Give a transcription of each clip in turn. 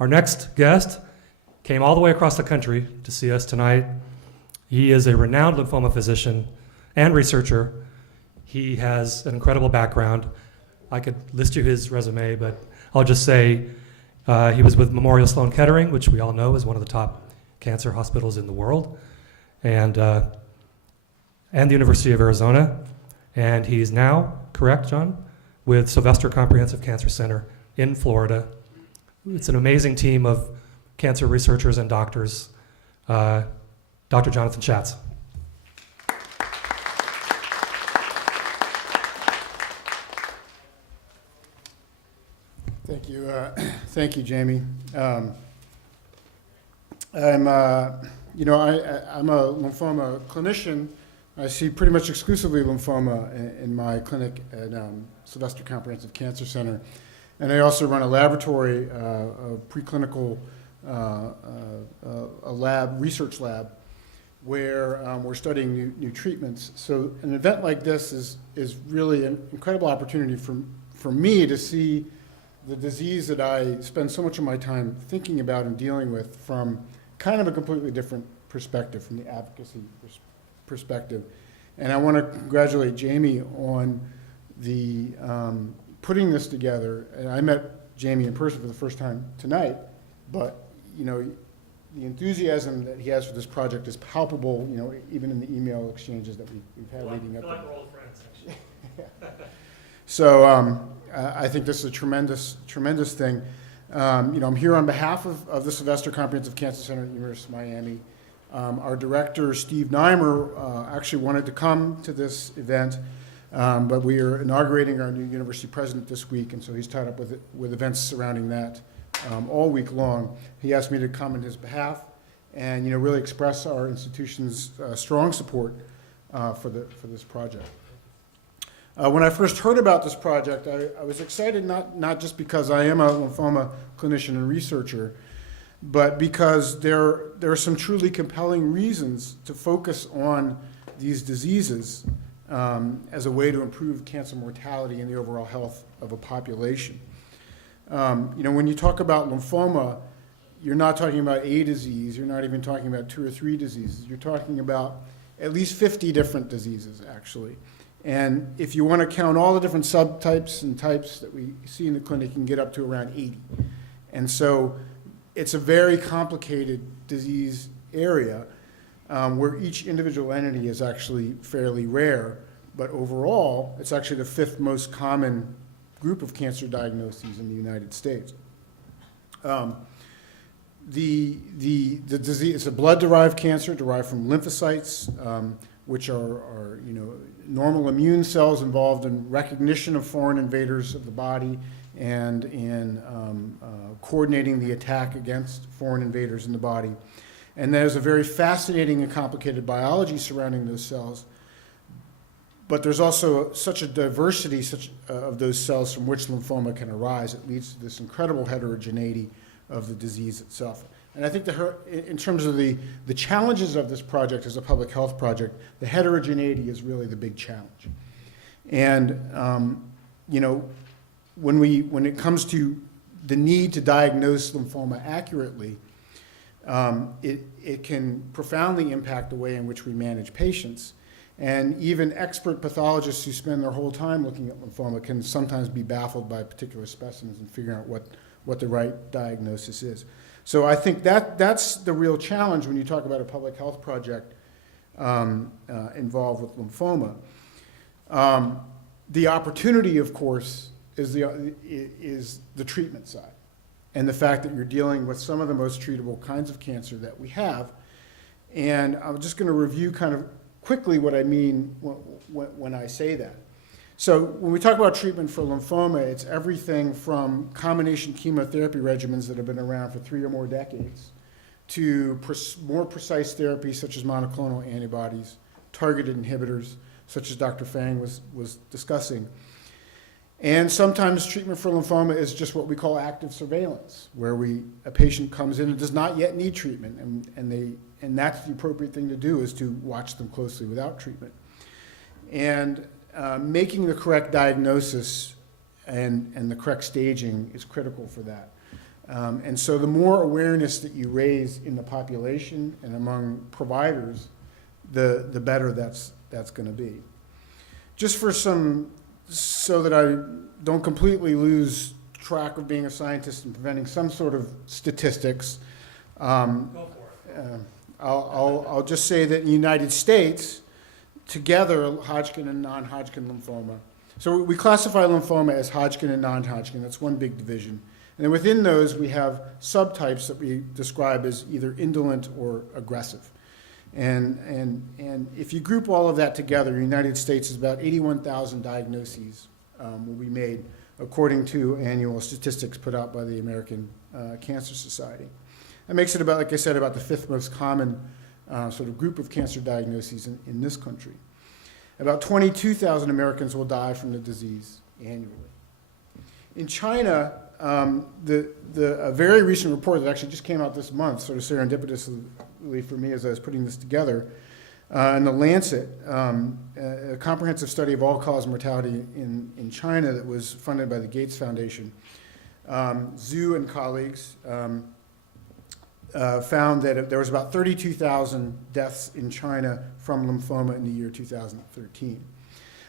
Our next guest came all the way across the country to see us tonight. He is a renowned lymphoma physician and researcher. He has an incredible background. I could list you his resume, but I'll just say he was with Memorial Sloan Kettering, which we all know is one of the top cancer hospitals in the world, and the University of Arizona. And he's now, correct, John, with Sylvester Comprehensive Cancer Center in Florida. It's an amazing team of cancer researchers and doctors. Dr. Jonathan Schatz. Thank you. Thank you, Jamie. I'm a lymphoma clinician. I see pretty much exclusively lymphoma in my clinic at Sylvester Comprehensive Cancer Center. And I also run a laboratory, a preclinical research lab, where we're studying new treatments. So an event like this is really an incredible opportunity for me to see the disease that I spend so much of my time thinking about and dealing with from kind of a completely different perspective, from the advocacy perspective. And I want to congratulate Jamie on the putting this together. And I met Jamie in person for the first time tonight, but the enthusiasm that he has for this project is palpable, even in the email exchanges that we've had leading up to it. I feel like we're old friends, actually. So I think this is a tremendous thing. I'm here on behalf of the Sylvester Comprehensive Cancer Center at the University of Miami. Our director, Steve Neimer, actually wanted to come to this event, but we are inaugurating our new university president this week, and so he's tied up with events surrounding that all week long. He asked me to come on his behalf and really express our institution's strong support for this project. When I first heard about this project, I was excited not just because I am a lymphoma clinician and researcher, but because there are some truly compelling reasons to focus on these diseases as a way to improve cancer mortality and the overall health of a population. When you talk about lymphoma, you're not talking about a disease, you're not even talking about 2 or 3 diseases, you're talking about at least 50 different diseases, actually. And if you want to count all the different subtypes and types that we see in the clinic, you can get up to around 80. And so it's a very complicated disease area where each individual entity is actually fairly rare, but overall, it's actually the 5th most common group of cancer diagnoses in the United States. The disease is a blood-derived cancer derived from lymphocytes, which are normal immune cells involved in recognition of foreign invaders of the body and in coordinating the attack against foreign invaders in the body. And there's a very fascinating and complicated biology surrounding those cells. But there's also such a diversity of those cells from which lymphoma can arise. It leads to this incredible heterogeneity of the disease itself. And I think in terms of the challenges of this project as a public health project, the heterogeneity is really the big challenge. And when it comes to the need to diagnose lymphoma accurately, it can profoundly impact the way in which we manage patients. And even expert pathologists who spend their whole time looking at lymphoma can sometimes be baffled by particular specimens and figuring out what the right diagnosis is. So I think that's the real challenge when you talk about a public health project involved with lymphoma. The opportunity, of course, is the treatment side, and the fact that you're dealing with some of the most treatable kinds of cancer that we have. And I'm just going to review kind of quickly what I mean when I say that. So when we talk about treatment for lymphoma, it's everything from combination chemotherapy regimens that have been around for 3 or more decades to more precise therapies such as monoclonal antibodies, targeted inhibitors, such as Dr. Fang was discussing. And sometimes treatment for lymphoma is just what we call active surveillance, where a patient comes in and does not yet need treatment, and that's the appropriate thing to do, is to watch them closely without treatment. And making the correct diagnosis and the correct staging is critical for that. And so the more awareness that you raise in the population and among providers, the better that's going to be. Just for so that I don't completely lose track of being a scientist and preventing some sort of statistics, Go for it. I'll just say that in the United States, together, Hodgkin and non-Hodgkin lymphoma. So we classify lymphoma as Hodgkin and non-Hodgkin. That's one big division. And then within those, we have subtypes that we describe as either indolent or aggressive. And if you group all of that together, the United States is about 81,000 diagnoses will be made according to annual statistics put out by the American Cancer Society. That makes it about, like I said, about the fifth most common sort of group of cancer diagnoses in this country. About 22,000 Americans will die from the disease annually. In China, a very recent report that actually just came out this month, sort of serendipitously for me as I was putting this together, in The Lancet, a comprehensive study of all-cause mortality in China that was funded by the Gates Foundation. Zhu and colleagues found that there was about 32,000 deaths in China from lymphoma in the year 2013.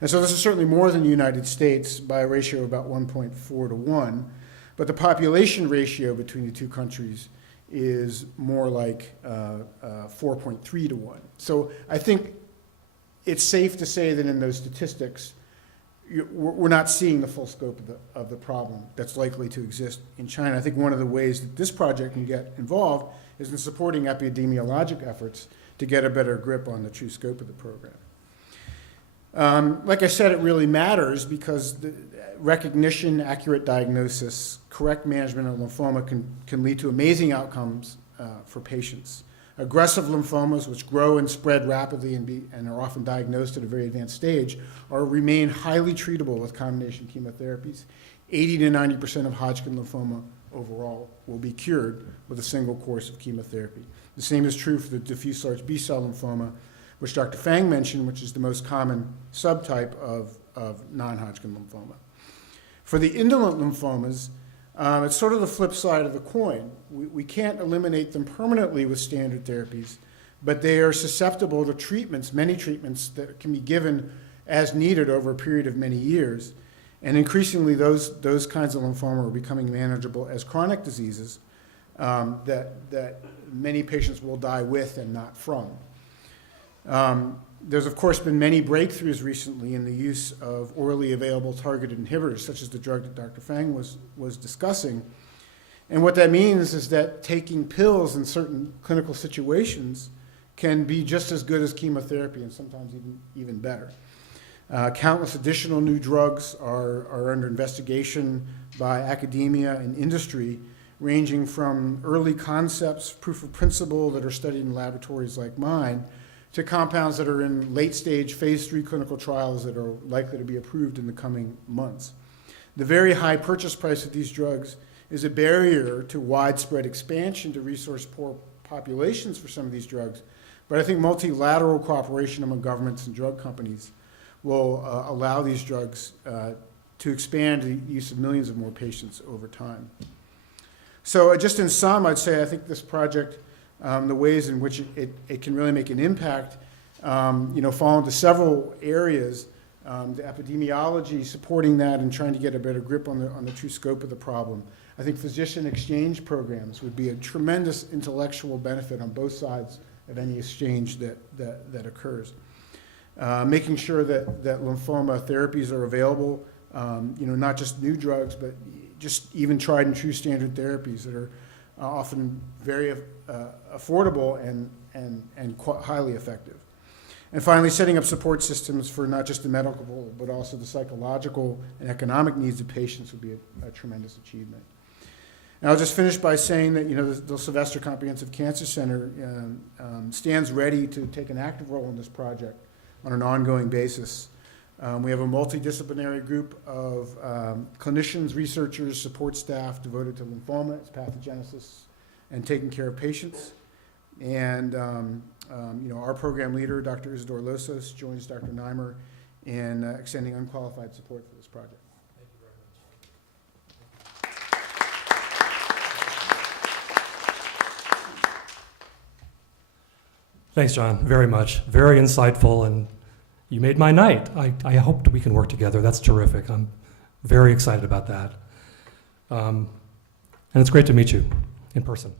And so this is certainly more than the United States by a ratio of about 1.4 to 1, but the population ratio between the two countries is more like 4.3 to 1. So I think it's safe to say that in those statistics, we're not seeing the full scope of the problem that's likely to exist in China. I think one of the ways that this project can get involved is in supporting epidemiologic efforts to get a better grip on the true scope of the program. Like I said, it really matters because the recognition, accurate diagnosis, correct management of lymphoma can lead to amazing outcomes for patients. Aggressive lymphomas, which grow and spread rapidly and are often diagnosed at a very advanced stage, remain highly treatable with combination chemotherapies. 80 to 90% of Hodgkin lymphoma overall will be cured with a single course of chemotherapy. The same is true for the diffuse large B-cell lymphoma, which Dr. Fang mentioned, which is the most common subtype of non-Hodgkin lymphoma. For the indolent lymphomas, it's sort of the flip side of the coin. We can't eliminate them permanently with standard therapies, but they are susceptible to treatments, many treatments that can be given as needed over a period of many years. And increasingly, those kinds of lymphoma are becoming manageable as chronic diseases that many patients will die with and not from. There's, of course, been many breakthroughs recently in the use of orally available targeted inhibitors, such as the drug that Dr. Fang was discussing. And what that means is that taking pills in certain clinical situations can be just as good as chemotherapy and sometimes even better. Countless additional new drugs are under investigation by academia and industry, ranging from early concepts, proof of principle that are studied in laboratories like mine, to compounds that are in late-stage phase 3 clinical trials that are likely to be approved in the coming months. The very high purchase price of these drugs is a barrier to widespread expansion to resource-poor populations for some of these drugs, but I think multilateral cooperation among governments and drug companies will allow these drugs to expand the use of millions of more patients over time. So just in sum, I'd say I think this project, the ways in which it can really make an impact, fall into several areas. The epidemiology, supporting that and trying to get a better grip on the true scope of the problem. I think physician exchange programs would be a tremendous intellectual benefit on both sides of any exchange that occurs. Making sure that lymphoma therapies are available, not just new drugs, but just even tried and true standard therapies that are often very affordable and quite highly effective. And finally, setting up support systems for not just the medical, but also the psychological and economic needs of patients would be a tremendous achievement. And I'll just finish by saying that the Sylvester Comprehensive Cancer Center stands ready to take an active role in this project on an ongoing basis. We have a multidisciplinary group of clinicians, researchers, support staff devoted to lymphoma, its pathogenesis, and taking care of patients. And our program leader, Dr. Isidore Losos, joins Dr. Neimer in extending unqualified support for this project. Thank you very much. Thanks, John, very much. Very insightful, and you made my night. I hope we can work together. That's terrific. I'm very excited about that. And it's great to meet you in person.